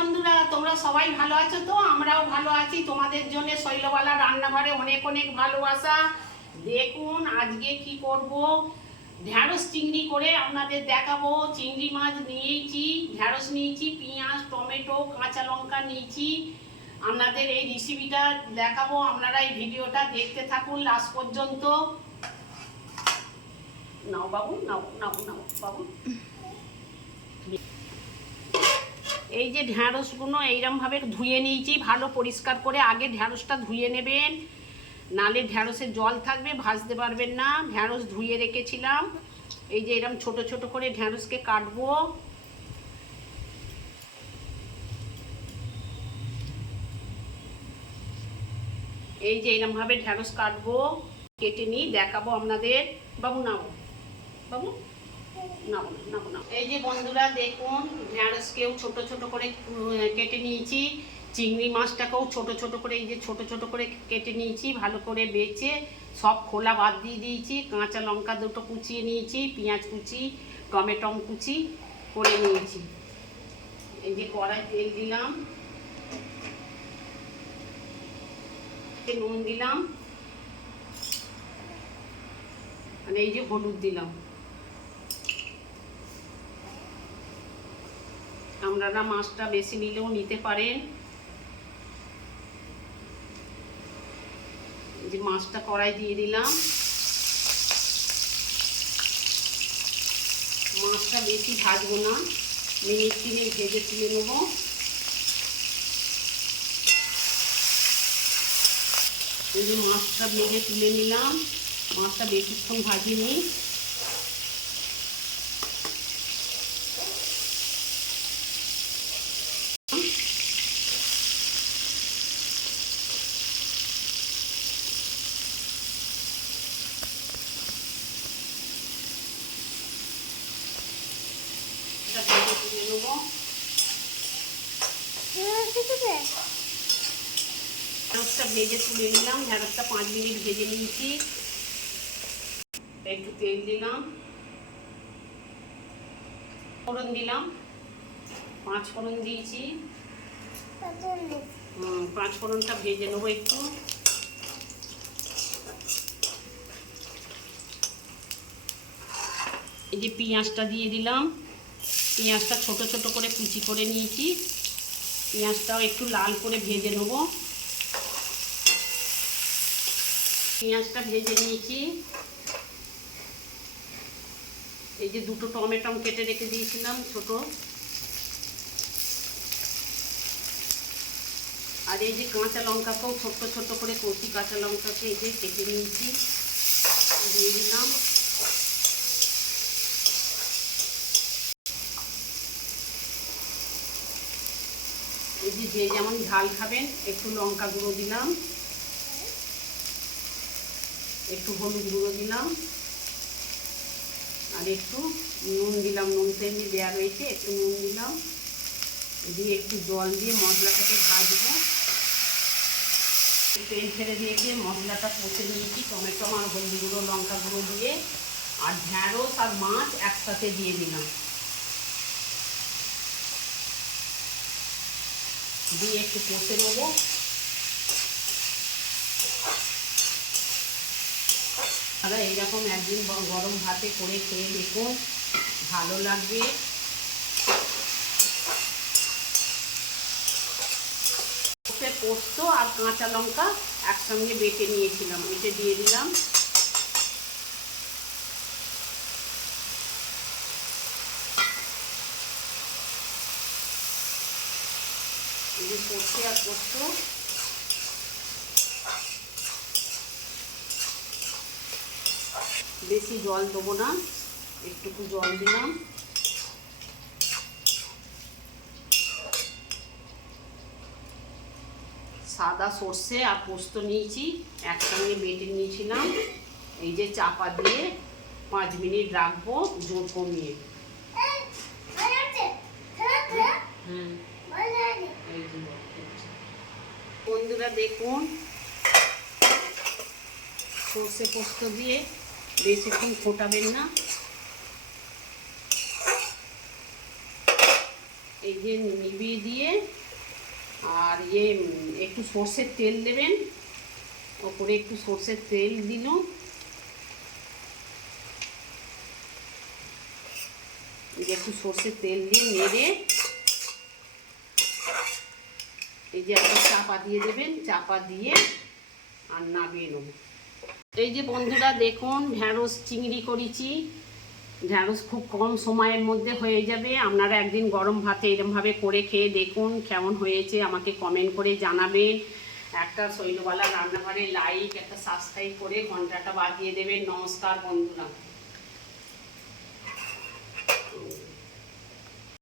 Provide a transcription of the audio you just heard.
বন্ধুরা, তোমরা সবাই ভালো আছো তো? আমরাও ভালো আছি। তোমাদের জন্য শৈলবালা রান্নাঘরে অনেক অনেক ভালোবাসা। দেখুন আজকে কি করব? ঢ্যাঁড়স চিংড়ি করে আপনাদের দেখাবো। চিংড়ি মাছ নিয়েছি, ঢ্যাঁড়স নিয়েছি, পেঁয়াজ, টমেটো, কাঁচা লঙ্কা নিয়েছি। আপনাদের এই রেসিপিটা দেখাবো। আপনারা এই ভিডিওটা দেখতে থাকুন লাস্ট পর্যন্ত। নাও বাবু, নাও নাও নাও, বাবু। এই যে ঢ্যাঁড়সগুলো এইরমভাবে ধুয়ে নিয়েছি, ভালো পরিষ্কার করে আগে ঢ্যাঁড়সটা ধুয়ে নেবেন। নালে ঢ্যাঁড়সে জল থাকবে, ভাজতে পারবেন না। ঢ্যাঁড়স ধুয়ে রেখেছিলাম। এই যে এরম ছোট ছোট করে ঢ্যাঁড়সকে কাটবো। এই যে এরমভাবে ঢ্যাঁড়স কাটবো, কেটে নিই, দেখাবো আপনাদের। বাবু নাও। বাবু? এই যে বন্ধুরা, দেখুন ঢ্যাঁড়সকেও ছোট ছোট করে কেটে নিয়েছি। চিংড়ি মাছটাকেও ছোট ছোট করে, এই যে ছোট ছোট করে কেটে নিয়েছি, ভালো করে বেছে, সব খোলা বাদ দিয়ে দিয়েছি। কাঁচা লঙ্কা দুটো কুচিয়ে নিয়েছি, পেঁয়াজ কুচি, টমেটম কুচি করে নিয়েছি। এই যে কড়াই তেল দিলাম। নুন দিলাম। আর এই যে হলুদ দিলাম। আপনারা মাছটা বেশি নিলেও নিতে পারেন যে মাছটা কড়াই দিয়ে দিলাম। মাছটা বেশি ভাজবো না, মিনিট তিনে ভেজে তুলে নেব। মাছটা ভেজে তুলে নিলাম, মাছটা বেশিক্ষণ ভাজিনি এটা ভেজে তুলে নেব ঢেঁড়সটা ভেজে তুলে নিলাম। ঢেঁড়সটা পাঁচ মিনিট ভেজে নিয়েছি। একটু তেল দিলাম। ফোড়ন দিলাম। পাঁচ ফোড়ন দিয়েছি। পাঁচ ফোড়নটা ভেজে নেব একটু। এই যে পেঁয়াজটা দিয়ে দিলাম। পেঁয়াজটা ছোট ছোট করে কুচি করে নিয়েছি। পেঁয়াজটাও একটু লাল করে ভেজে নেব। পেঁয়াজটা ভেজে নিয়েছি। এই যে দুটো টমেটম কেটে রেখে দিয়েছিলাম ছোট। আর এই যে কাঁচা লঙ্কাকেও ছোট্ট ছোট্ট করে কচি কাঁচা লঙ্কাকে এই যে কেটে নিয়েছি। দিয়ে দিলাম। এই যে যে যেমন ঝাল খাবেন, একটু লঙ্কা গুঁড়ো দিলাম। একটু হলুদ গুঁড়ো দিলাম। আর একটু নুন দিলাম, নুন তো এমনি দেওয়া রয়েছে, একটু নুন দিলাম। দিয়ে একটু জল দিয়ে মশলাটাকে ভাজবো। তেল ছেড়ে দিয়েছে মশলাটা কষে নিয়েছি, টমেটো আর হলুদ গুঁড়ো, লঙ্কা গুঁড়ো দিয়ে। আর ঢ্যাঁড়স আর মাছ একসাথে দিয়ে দিলাম। দিয়ে একটু কষে নেব। দাদা, এইরকম একদিন গরম ভাতে করে খেয়ে দেখুন ভালো লাগবে। পোস্ত আর কাঁচা লঙ্কা একসঙ্গে বেটে নিয়েছিলাম এটা দিয়ে দিলাম। সর্ষে আর পোস্ত। বেশি জল দেবো না, একটুকু জল দিলাম। সাদা সর্ষে আর পোস্ত নিয়েছি, একসঙ্গে বেটে নিয়েছিলাম। এই যে চাপা দিয়ে পাঁচ মিনিট রাখব, জোর কমিয়ে। বন্ধুরা দেখুন, সর্ষে পোস্ত দিয়ে বেশিক্ষণ ফোটাবেন না। এই যে নিবিয়ে দিয়ে আর ইয়ে একটু সর্ষের তেল দেবেন। ওপরে একটু সর্ষের তেল দিল একটু সর্ষের তেল দিয়ে নেড়ে এই যে একটা চাপা দিয়ে দেবেন, চাপা দিয়ে আর নামিয়ে নেব এই যে বন্ধুরা দেখুন, ঢ্যাঁড়স চিংড়ি করেছি। ঢ্যাঁড়স খুব কম সময়ের মধ্যে হয়ে যাবে। আপনারা একদিন গরম ভাতে এরমভাবে করে খেয়ে দেখুন কেমন হয়েছে। আমাকে কমেন্ট করে জানাবেন। একটা শৈলবালা রান্নাঘরে লাইক একটা সাবস্ক্রাইব করে ঘন্টাটা বাজিয়ে দেবেন। নমস্কার বন্ধুরা।